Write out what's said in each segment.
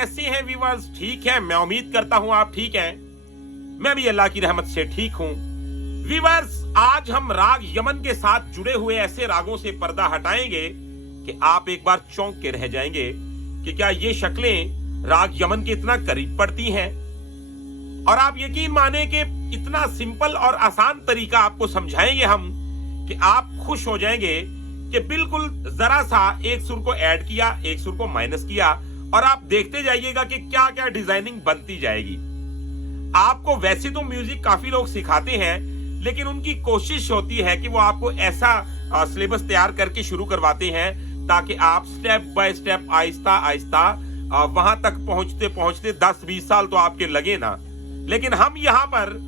कैसे हैं व्यूअर्स? ठीक है, मैं उम्मीद करता हूं आप ठीक हैं। मैं भी अल्लाह की रहमत से ठीक हूं। व्यूअर्स, आज हम राग यमन के साथ जुड़े हुए ऐसे रागों से पर्दा हटाएंगे कि आप एक बार चौंक के रह जाएंगे कि क्या ये शक्लें राग यमन के इतना करीब पड़ती हैं। और आप यकीन माने कि इतना सिंपल और आसान तरीका आपको समझाएंगे हम कि आप खुश हो जाएंगे कि बिल्कुल जरा सा एक सुर को ऐड किया, एक सुर को माइनस किया और आप देखते जाइएगा कि क्या क्या डिजाइनिंग बनती जाएगी। आपको वैसे तो म्यूजिक काफी लोग सिखाते हैं, लेकिन उनकी कोशिश होती है कि वो आपको ऐसा सिलेबस तैयार करके शुरू करवाते हैं ताकि आप step by step Aahista Aahista वहां तक पहुंचते पहुंचते 10-20 साल तो आपके लगे ना। लेकिन हम यहाँ पर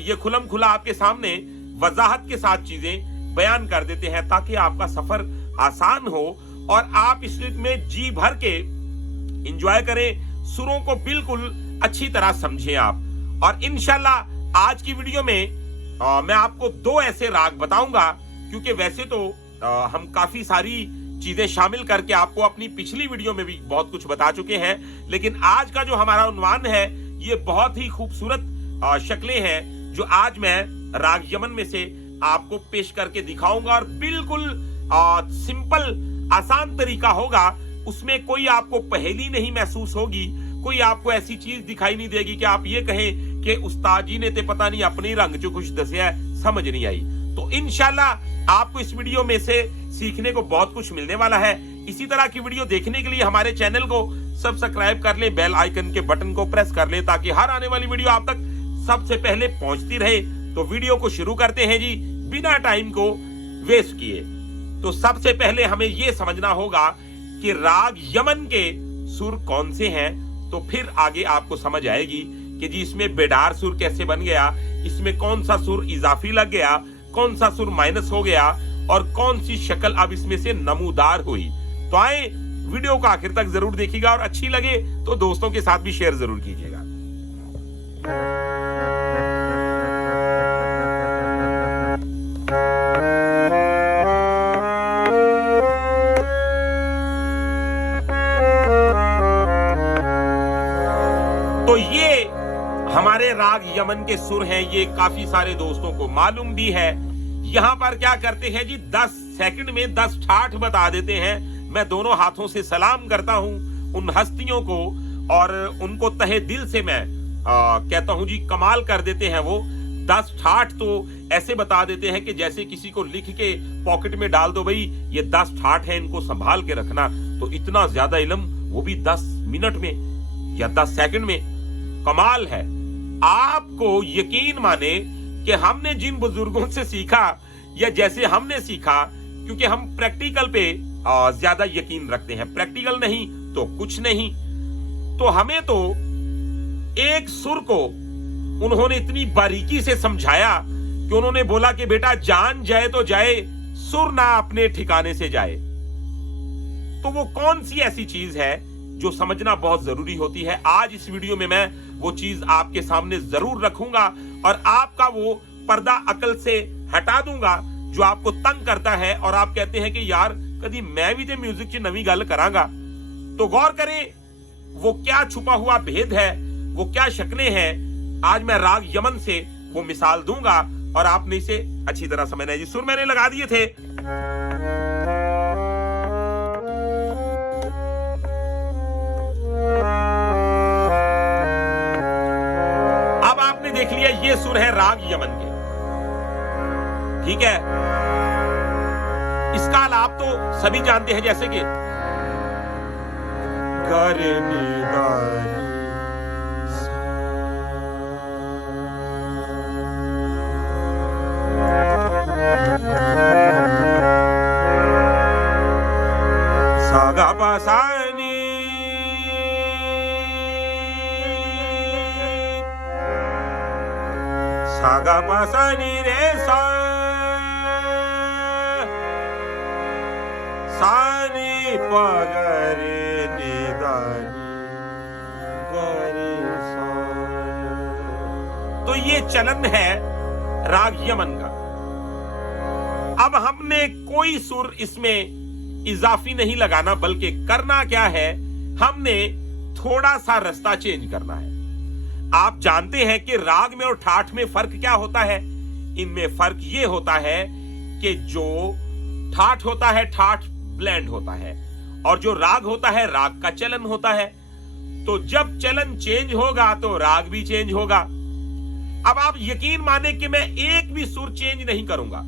ये खुलम खुला आपके सामने वजाहत के साथ चीजें बयान कर देते हैं ताकि आपका सफर आसान हो और आप इसमें जी भर के एंजॉय करें, सुरों को बिल्कुल अच्छी तरह समझें आप। और इंशाल्लाह आज की वीडियो में मैं आपको 2 ऐसे राग बताऊंगा, क्योंकि वैसे तो हम काफी सारी चीजें शामिल करके आपको अपनी पिछली वीडियो में भी बहुत कुछ बता चुके हैं, लेकिन आज का जो हमारा उन्वान है ये बहुत ही खूबसूरत शक्लें हैं जो आज मैं राग यमन में से आपको पेश करके दिखाऊंगा। और बिल्कुल सिंपल आसान तरीका होगा, उसमें कोई आपको पहेली नहीं महसूस होगी, कोई आपको ऐसी चीज दिखाई नहीं देगी कि आप ये कहें कि उस्ताद जी ने ते पता नहीं अपनी रंग जो कुछ दसिया समझ नहीं आई। तो इंशाल्लाह आपको इस वीडियो में से सीखने को बहुत कुछ मिलने वाला है। इसी तरह की वीडियो देखने के लिए हमारे चैनल को सब्सक्राइब कर ले, बेल आइकन के बटन को प्रेस कर ले ताकि हर आने वाली वीडियो आप तक सबसे पहले पहुंचती रहे। तो वीडियो को शुरू करते हैं जी, बिना टाइम को वेस्ट किए। तो सबसे पहले हमें यह समझना होगा कि राग यमन के सुर कौन से हैं, तो फिर आगे आपको समझ आएगी कि जी इसमें बेडार सुर कैसे बन गया, इसमें कौन सा सुर इजाफी लग गया, कौन सा सुर माइनस हो गया और कौन सी शक्ल अब इसमें से नमूदार हुई। तो आए वीडियो को आखिर तक जरूर देखिएगा और अच्छी लगे तो दोस्तों के साथ भी शेयर जरूर कीजिएगा। तो ये हमारे राग यमन के सुर हैं, ये काफी सारे दोस्तों को मालूम भी है। यहाँ पर क्या करते हैं जी, 10 सेकंड में 10 ठाठ बता देते हैं। मैं दोनों हाथों से सलाम करता हूं उन हस्तियों को और उनको तहे दिल से मैं कहता हूं जी कमाल कर देते हैं वो। 10 ठाठ तो ऐसे बता देते हैं कि जैसे किसी को लिख के पॉकेट में डाल दो, भाई ये 10 ठाठ है, इनको संभाल के रखना। तो इतना ज्यादा इल्म, वो भी 10 मिनट में या 10 सेकंड में, कमाल है। आपको यकीन माने कि हमने जिन बुजुर्गों से सीखा या जैसे हमने सीखा, क्योंकि हम प्रैक्टिकल पे ज्यादा यकीन रखते हैं, प्रैक्टिकल नहीं तो कुछ नहीं। तो हमें तो एक सुर को उन्होंने इतनी बारीकी से समझाया कि उन्होंने बोला कि बेटा जान जाए तो जाए, सुर ना अपने ठिकाने से जाए। तो वो कौन सी ऐसी चीज है जो समझना बहुत जरूरी होती है, आज इस वीडियो में मैं वो चीज आपके सामने जरूर रखूंगा और आपका वो पर्दा अकल से हटा दूंगा जो आपको तंग करता है और आप कहते हैं कि यार कभी मैं भी तो म्यूजिक की नवी गल करांगा। तो गौर करें वो क्या छुपा हुआ भेद है, वो क्या शक्लें हैं। आज मैं राग यमन से वो मिसाल दूंगा और आपने इसे अच्छी तरह समझना है जी। सुर मैंने लगा दिए थे, अब आपने देख लिया ये सुर है राग यमन के, ठीक है। इसका लाभ तो सभी जानते हैं, जैसे कि गरे निदानी सागा पासानी सागा पासानी रे सा सानी पगरे निदानी गरे सा। तो ये चलन है राग यमन का। अब हमने कोई सुर इसमें इजाफी नहीं लगाना, बल्कि करना क्या है, हमने थोड़ा सा रास्ता चेंज करना है। आप जानते हैं कि राग में और ठाठ में फर्क क्या होता है? इनमें फर्क यह होता है कि जो ठाठ होता है, ठाठ ब्लेंड होता है, और जो राग होता है, राग का चलन होता है। तो जब चलन चेंज होगा तो राग भी चेंज होगा। अब आप यकीन माने कि मैं एक भी सुर चेंज नहीं करूंगा,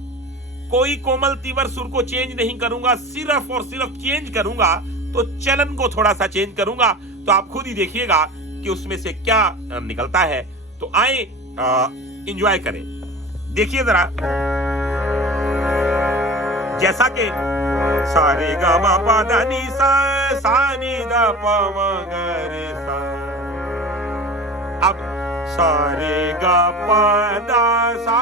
कोई कोमल तीवर सुर को चेंज नहीं करूंगा, सिर्फ और सिर्फ चेंज करूंगा तो चलन को थोड़ा सा चेंज करूंगा, तो आप खुद ही देखिएगा कि उसमें से क्या निकलता है। तो आए एंजॉय करें, देखिए जरा। जैसा कि सारे गा मा पा धा नी सा नी धा पा मा गा रे सा। अब सारे गा पा धा सा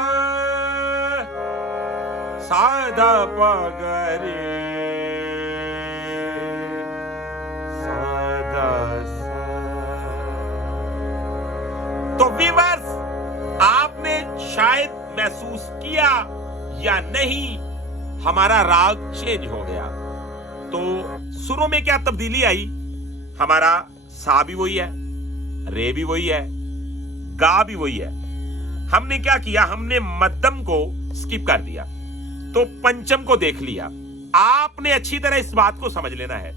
धा पा गा रे सा धा सा। तो व्यूअर्स, आपने शायद महसूस किया या नहीं, हमारा राग चेंज हो गया। तो सुरों में क्या तब्दीली आई? हमारा सा भी वही है, रे भी वही है, गा भी वही है। हमने क्या किया? हमने मध्यम को स्किप कर दिया, तो पंचम को देख लिया। आपने अच्छी तरह इस बात को समझ लेना है।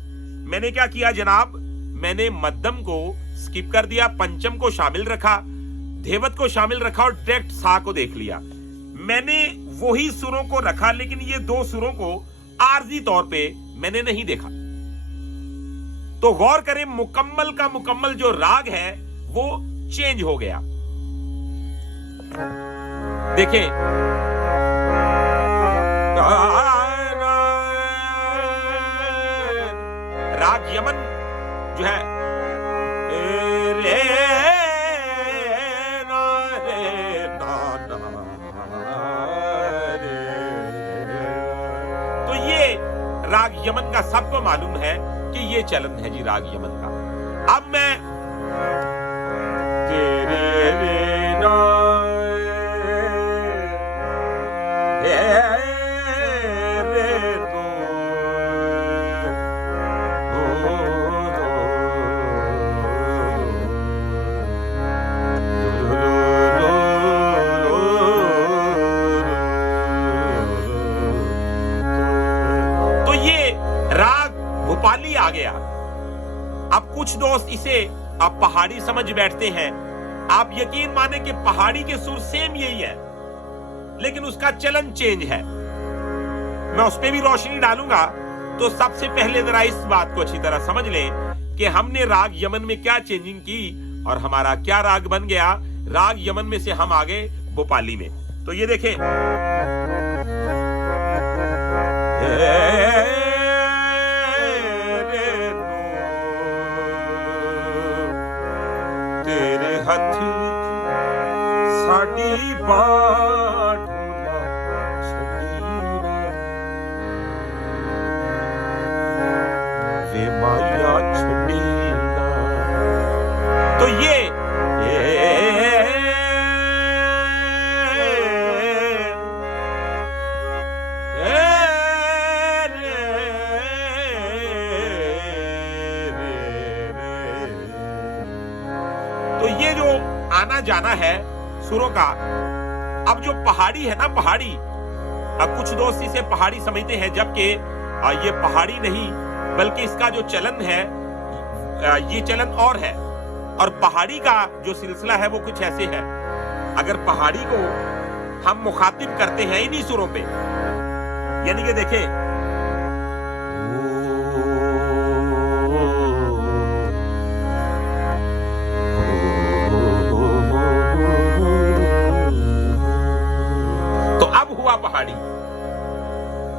मैंने क्या किया जनाब? मैंने मध्यम को स्किप कर दिया, पंचम को शामिल रखा, धेवत को शामिल रखा और डायरेक्ट सा को देख लिया। मैंने वही सुरों को रखा, लेकिन ये दो सुरों को आर्जी तौर पे मैंने नहीं देखा। तो गौर करें, मुकम्मल का मुकम्मल जो राग है वो चेंज हो गया। देखें, राग यमन जो है रे ना रे ना ना रे, तो ये राग यमन का सबको मालूम है कि ये चलन है जी राग यमन का। अब मैं तेरे रे ना भोपाली आ गया। अब कुछ दोस्त इसे अब पहाड़ी समझ बैठते हैं। आप यकीन माने कि पहाड़ी के सुर सेम यही है, लेकिन उसका चलन चेंज है। मैं उस पर भी रोशनी डालूंगा। तो सबसे पहले जरा इस बात को अच्छी तरह समझ लें कि हमने राग यमन में क्या चेंजिंग की और हमारा क्या राग बन गया। राग यमन में से हम आ गए भोपाली में। तो ये देखें, तेरे हथ साडी बाट वे माया छड़ी। तो ये जो आना जाना है सुरों का। अब जो पहाड़ी है ना, पहाड़ी, अब कुछ दोस्त इसे पहाड़ी समझते हैं, जबकि ये पहाड़ी नहीं बल्कि इसका जो चलन है ये चलन और है। और पहाड़ी का जो सिलसिला है वो कुछ ऐसे है। अगर पहाड़ी को हम मुखातिब करते हैं इन्हीं सुरों पे, यानी कि देखें, पहाड़ी।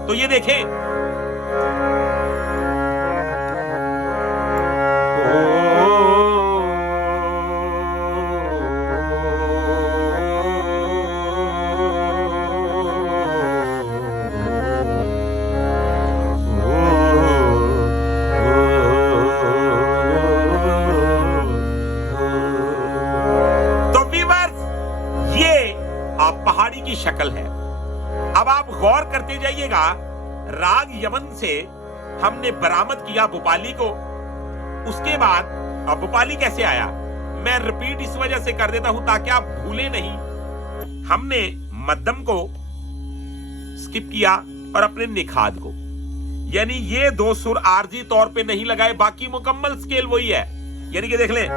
तो ये देखें, तो व्यूअर्स, ये पहाड़ी की शक्ल है। अब आप गौर करते जाइएगा, राग यमन से हमने बरामद किया भोपाली को, उसके बाद भोपाली कैसे आया, मैं रिपीट इस वजह से कर देता हूं ताकि आप भूले नहीं। हमने मध्यम को स्किप किया और अपने निखाद को, यानी ये दो सुर आरजी तौर पे नहीं लगाए, बाकी मुकम्मल स्केल वही है। यानी कि देख लें,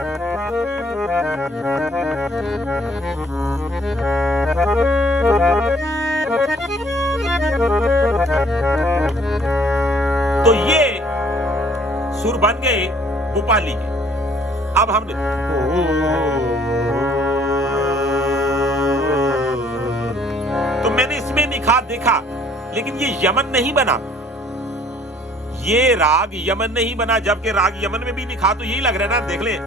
तो ये सुर बन गए भोपाली के। अब हमने तो मैंने इसमें निखात देखा, लेकिन ये यमन नहीं बना, ये राग यमन नहीं बना, जबकि राग यमन में भी निखात तो यही लग रहा है ना। देख लें,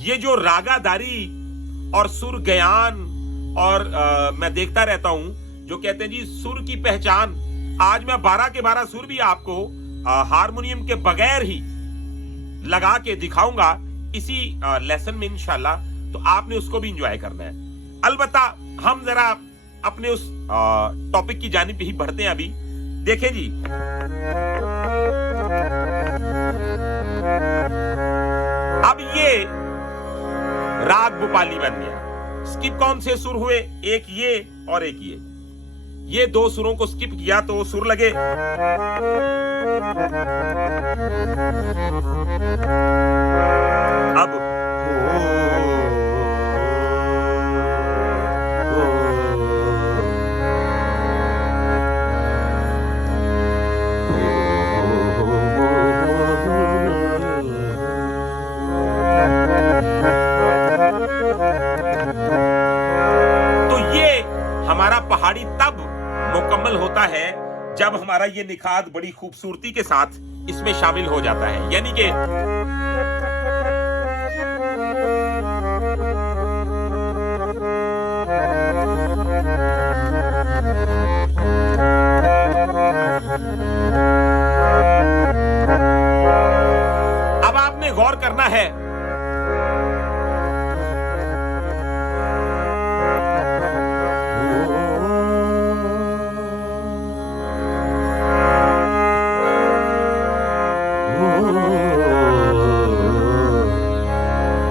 ये जो रागादारी और सुर ज्ञान और मैं देखता रहता हूं जो कहते हैं जी सुर की पहचान, आज मैं 12 के 12 सुर भी आपको हारमोनियम के बगैर ही लगा के दिखाऊंगा इसी लेसन में इंशाल्लाह, तो आपने उसको भी एंजॉय करना है। अलबत्ता हम जरा अपने उस टॉपिक की जानिब ही बढ़ते हैं। अभी देखें जी, अब ये राग भोपाली बन गया। स्किप कौन से सुर हुए, एक ये और एक ये दो सुरों को स्किप किया तो सुर लगे। अब हमारा पहाड़ी तब मुकम्मल होता है जब हमारा ये निखात बड़ी खूबसूरती के साथ इसमें शामिल हो जाता है। यानी कि अब आपने गौर करना है,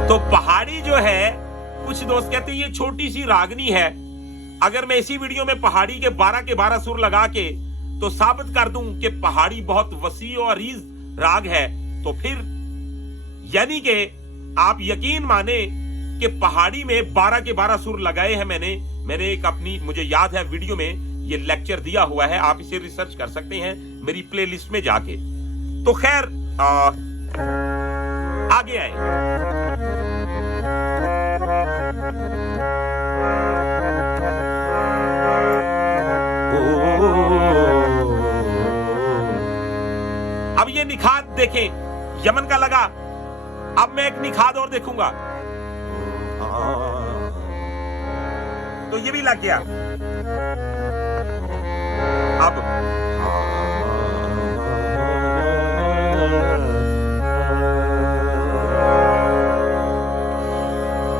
तो पहाड़ी जो है, कुछ दोस्त कहते हैं ये छोटी सी रागनी है। अगर मैं इसी वीडियो में पहाड़ी के 12 के 12 सुर लगा के तो साबित कर दूं कि पहाड़ी बहुत वसी और अरीज राग है, तो फिर यानी कि आप यकीन माने कि पहाड़ी में 12 के 12 सुर लगाए हैं मैंने एक अपनी, मुझे याद है वीडियो में ये लेक्चर दिया हुआ है, आप इसे रिसर्च कर सकते हैं मेरी प्लेलिस्ट में जाके। तो खैर आगे आए। अब ये निखात देखें, यमन का लगा। अब मैं एक निखात और देखूंगा, तो ये भी लग गया। अब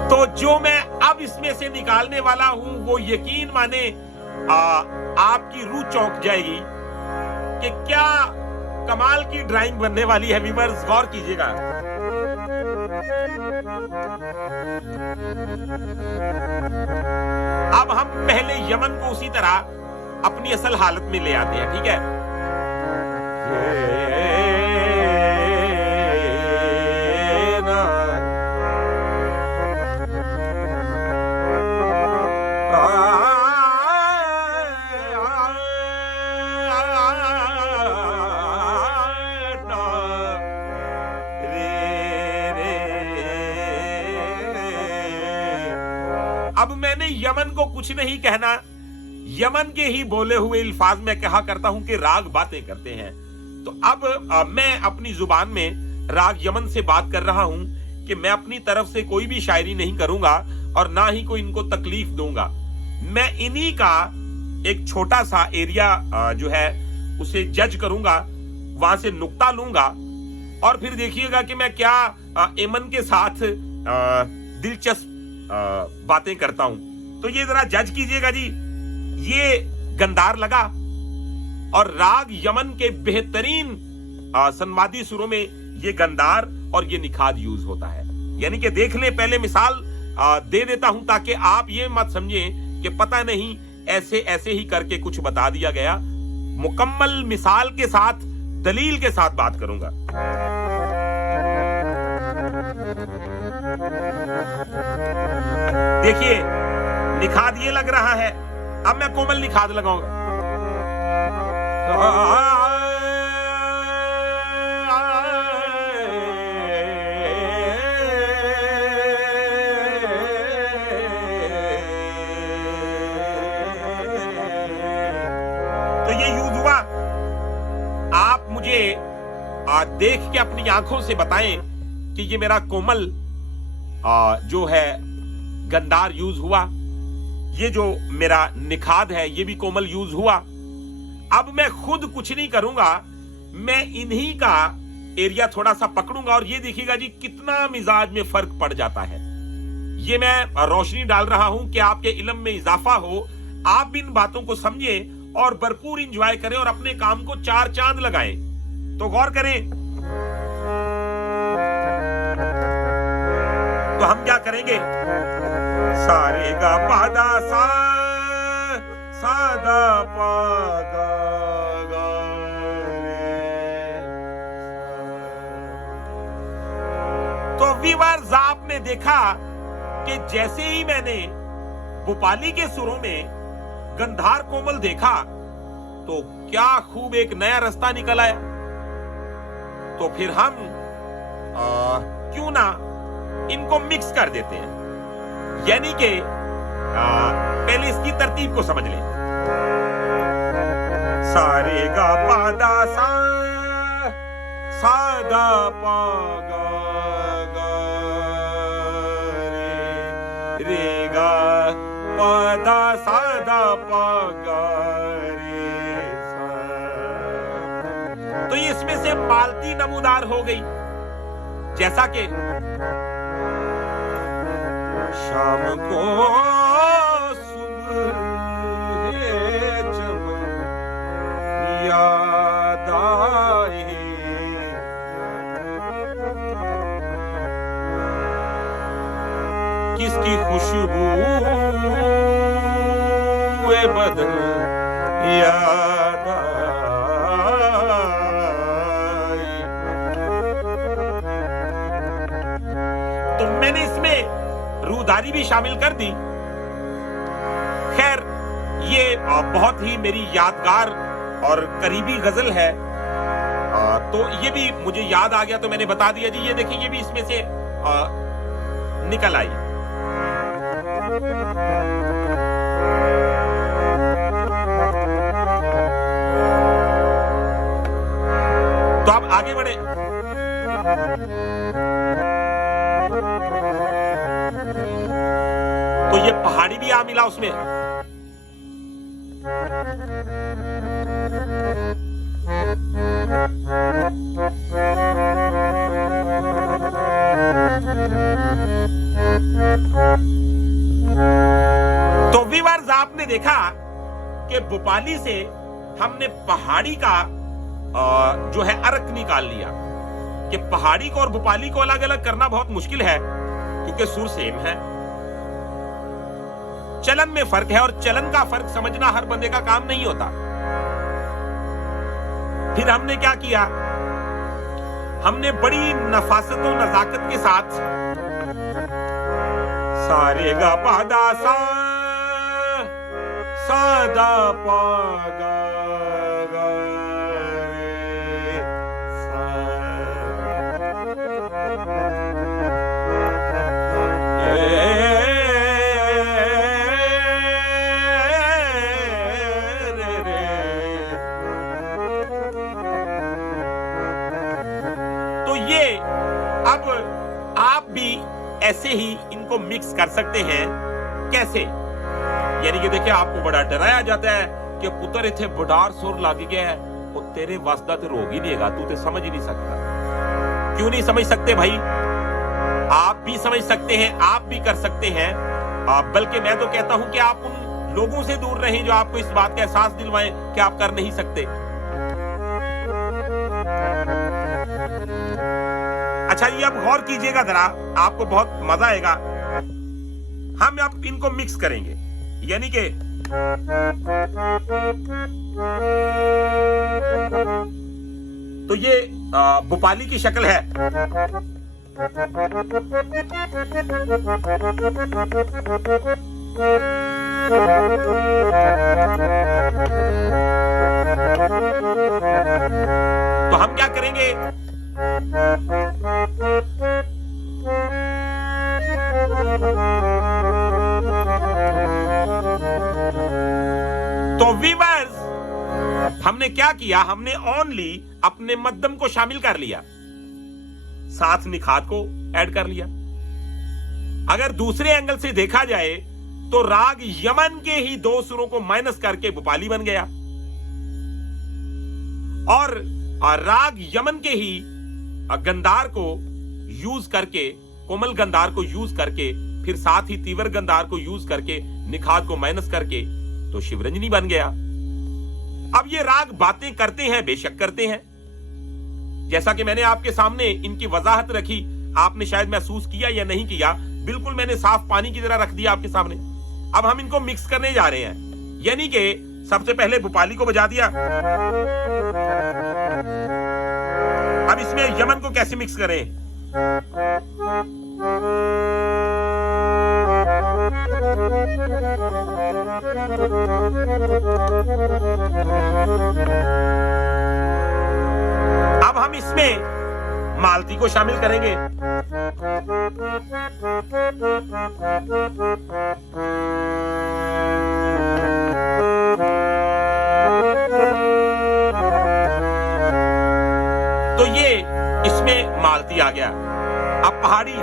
तो जो मैं अब इसमें से निकालने वाला हूं वो यकीन माने आपकी रूह चौंक जाएगी कि क्या कमाल की ड्राइंग बनने वाली है। व्यूअर्स गौर कीजिएगा, अब हम पहले यमन को उसी तरह अपनी असल हालत में ले आते हैं, ठीक है। अब मैंने यमन को कुछ नहीं कहना, यमन के ही बोले हुए अल्फाज में कहा करता हूं कि राग बातें करते हैं। तो अब मैं अपनी जुबान में राग यमन से बात कर रहा हूं कि मैं अपनी तरफ से कोई भी शायरी नहीं करूंगा और ना ही कोई इनको तकलीफ दूंगा। मैं इन्हीं का एक छोटा सा एरिया जो है उसे जज करूंगा, वहां से नुक्ता लूंगा और फिर देखिएगा कि मैं क्या एमन के साथ दिलचस्प बातें करता हूं। तो ये जरा जज कीजिएगा जी। ये गंदार लगा और राग यमन के बेहतरीन संवादी सुरों में ये गंधार और ये निखाद यूज होता है। यानी कि देख ले, पहले मिसाल दे देता हूं ताकि आप ये मत समझें कि पता नहीं ऐसे ऐसे ही करके कुछ बता दिया गया। मुकम्मल मिसाल के साथ, दलील के साथ बात करूंगा। देखिए, निखाद ये लग रहा है, अब मैं कोमल निखाद लगाऊंगा। तो ये यूज हुआ। आप मुझे देख के अपनी आंखों से बताएं कि ये मेरा कोमल जो है गंधार यूज हुआ, ये जो मेरा निखाद है ये भी कोमल यूज हुआ। अब मैं खुद कुछ नहीं करूंगा, मैं इन्हीं का एरिया थोड़ा सा पकड़ूंगा और ये देखिएगा जी कितना मिजाज में फर्क पड़ जाता है। ये मैं रोशनी डाल रहा हूं कि आपके इल्म में इजाफा हो, आप भी इन बातों को समझें और भरपूर इंजॉय करें और अपने काम को चार चांद लगाएं। तो गौर करें, तो हम क्या करेंगे, सारे गा पादा सा, सादा पादा गा रे। तो व्यूअर्स, आपने देखा कि जैसे ही मैंने भोपाली के सुरों में गंधार कोमल देखा तो क्या खूब एक नया रास्ता निकल आया। तो फिर हम क्यों ना इनको मिक्स कर देते हैं। यानी कि पहले इसकी तरतीब को समझ लें। सारे गा पादा सा, सादा पा गा गा रे, रे गा पादा सादा पा गा रे सा। तो ये इसमें से मालती नमूदार हो गई, जैसा कि शाम को सुबह चमन याद आए, किसकी खुशबू बदन याद आई। तो मैंने इसमें रूदारी भी शामिल कर दी। खैर, ये बहुत ही मेरी यादगार और करीबी गजल है, तो ये भी मुझे याद आ गया तो मैंने बता दिया जी। ये देखिए, ये भी इसमें से निकल आई। तो आप आगे बढ़े। तो ये पहाड़ी भी आ मिला उसमें। तो व्यूअर्स, आपने देखा कि भोपाली से हमने पहाड़ी का जो है अर्क निकाल लिया कि पहाड़ी को और भोपाली को अलग अलग करना बहुत मुश्किल है क्योंकि सुर सेम है, चलन में फर्क है और चलन का फर्क समझना हर बंदे का काम नहीं होता। फिर हमने क्या किया, हमने बड़ी नफासत और नजाकत के साथ सारे गा पादा सा, सादा पागा गा रे सा। तो ये अब आप भी ऐसे ही इनको मिक्स कर सकते हैं। कैसे? यानी कि देखिए, आपको बड़ा डराया जाता है कि पुत्र इथे बुढ़ार सुर लग गया है, वो तेरे वास्ता तो रोग ही नहीं है, तू तो समझ ही नहीं सकता। क्यों नहीं समझ सकते भाई? आप भी समझ सकते हैं, आप भी कर सकते हैं। बल्कि मैं तो कहता हूं कि आप उन लोगों से दूर रहें जो आपको इस बात का एहसास दिलवाएं कि आप कर नहीं सकते। अच्छा, ये अब गौर कीजिएगा जरा, आपको बहुत मजा आएगा। हम अब इनको मिक्स करेंगे, यानी कि तो ये भोपाली की शक्ल है। तो हम क्या करेंगे, तो वीवर्स हमने क्या किया, हमने ओनली अपने मध्यम को शामिल कर लिया, साथ निखात को ऐड कर लिया। अगर दूसरे एंगल से देखा जाए तो राग यमन के ही दो सुरों को माइनस करके भोपाली बन गया, और राग यमन के ही गंधार को यूज करके, कोमल गंधार को यूज करके, फिर साथ ही तीव्र गंधार को यूज करके, निखात को माइनस करके तो शिवरंजनी बन गया। अब ये राग बातें करते हैं, बेशक करते हैं, जैसा कि मैंने आपके सामने इनकी वजाहत रखी, आपने शायद महसूस किया या नहीं किया, बिल्कुल मैंने साफ पानी की तरह रख दिया आपके सामने। अब हम इनको मिक्स करने जा रहे हैं, यानी कि सबसे पहले भोपाली को बजा दिया, अब इसमें यमन को कैसे मिक्स करें। अब हम इसमें मालती को शामिल करेंगे, तो ये इसमें मालती आ गया। अब पहाड़ी,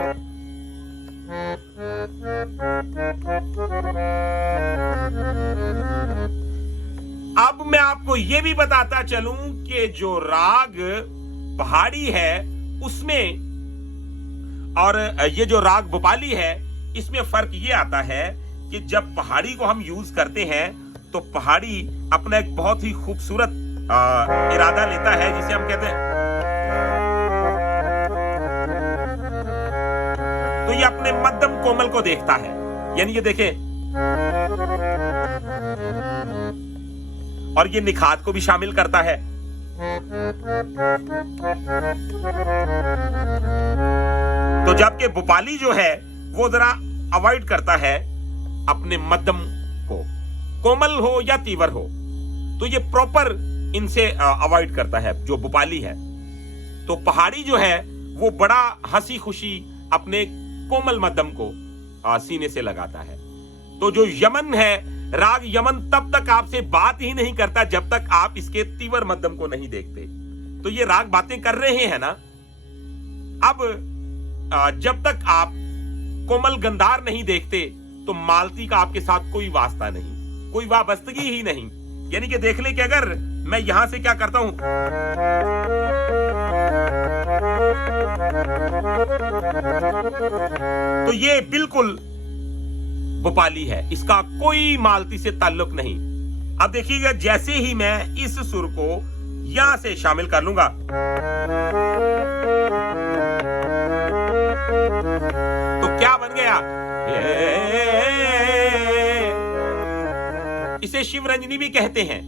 अब मैं आपको यह भी बताता चलूं कि जो राग पहाड़ी है उसमें और ये जो राग भोपाली है, इसमें फर्क ये आता है कि जब पहाड़ी को हम यूज करते हैं तो पहाड़ी अपना एक बहुत ही खूबसूरत इरादा लेता है, जिसे हम कहते हैं, तो ये अपने मध्यम कोमल को देखता है, यानी ये देखें, और ये निखात को भी शामिल करता है। तो जबकि भोपाली जो है वो जरा अवॉइड करता है अपने मध्यम को, कोमल हो या तीव्र हो, तो ये प्रॉपर इनसे अवॉइड करता है जो भोपाली है। तो पहाड़ी जो है वो बड़ा हंसी खुशी अपने कोमल मध्यम को सीने से लगाता है। तो जो यमन है, राग यमन तब तक आपसे बात ही नहीं करता जब तक आप इसके तीव्र मध्यम को नहीं देखते। तो ये राग बातें कर रहे हैं ना। अब जब तक आप कोमल गंधार नहीं देखते तो मालती का आपके साथ कोई वास्ता नहीं, कोई वाबस्तगी ही नहीं। यानी कि देख ले कि अगर मैं यहां से क्या करता हूं, तो ये बिल्कुल भोपाली है, इसका कोई मालती से ताल्लुक नहीं। अब देखिएगा, जैसे ही मैं इस सुर को यहां से शामिल कर लूंगा, तो क्या बन गया, इसे शिवरंजनी भी कहते हैं।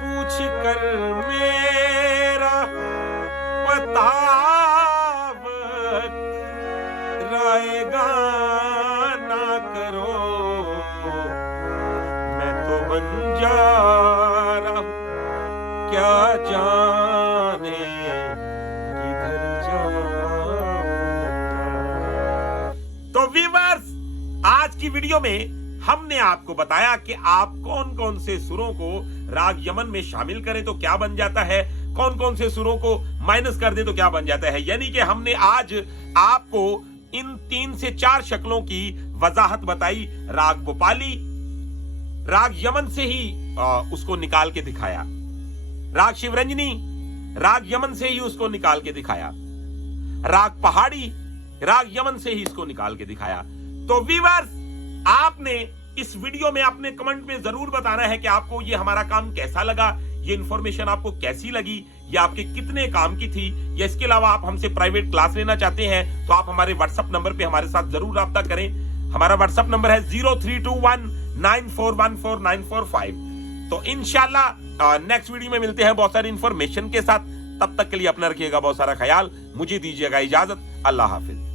पूछ कर मेरा बतावत रहेगा ना करो, मैं तो बन जा रहा हूं, क्या जाने किधर जा। तो व्यूअर्स, आज की वीडियो में हमने आपको बताया कि आप कौन कौन से सुरों को राग यमन में शामिल करें तो क्या बन जाता है, कौन कौन से सुरों को माइनस कर दे तो क्या बन जाता है। यानी कि हमने आज आपको इन 3 से 4 शक्लों की वजाहत बताई। राग भोपाली, राग यमन से ही उसको निकाल के दिखाया, राग शिवरंजनी, राग यमन से ही उसको निकाल के दिखाया, राग पहाड़ी, राग यमन से ही इसको निकाल के दिखाया। तो व्यूअर्स, आपने इस वीडियो में अपने कमेंट में जरूर बताना है कि आपको ये हमारा काम कैसा लगा, ये इंफॉर्मेशन आपको कैसी लगी, ये आपके कितने काम की थी, या इसके अलावा आप हमसे प्राइवेट क्लास लेना चाहते हैं तो आप हमारे व्हाट्सएप नंबर पे हमारे साथ जरूर राब्ता करें। हमारा व्हाट्सएप नंबर है 0321941495। तो इंशाल्लाह नेक्स्ट वीडियो में मिलते हैं बहुत सारी इंफॉर्मेशन के साथ। तब तक के लिए अपना रखिएगा बहुत सारा ख्याल। मुझे दीजिएगा इजाजत। अल्लाह हाफिज।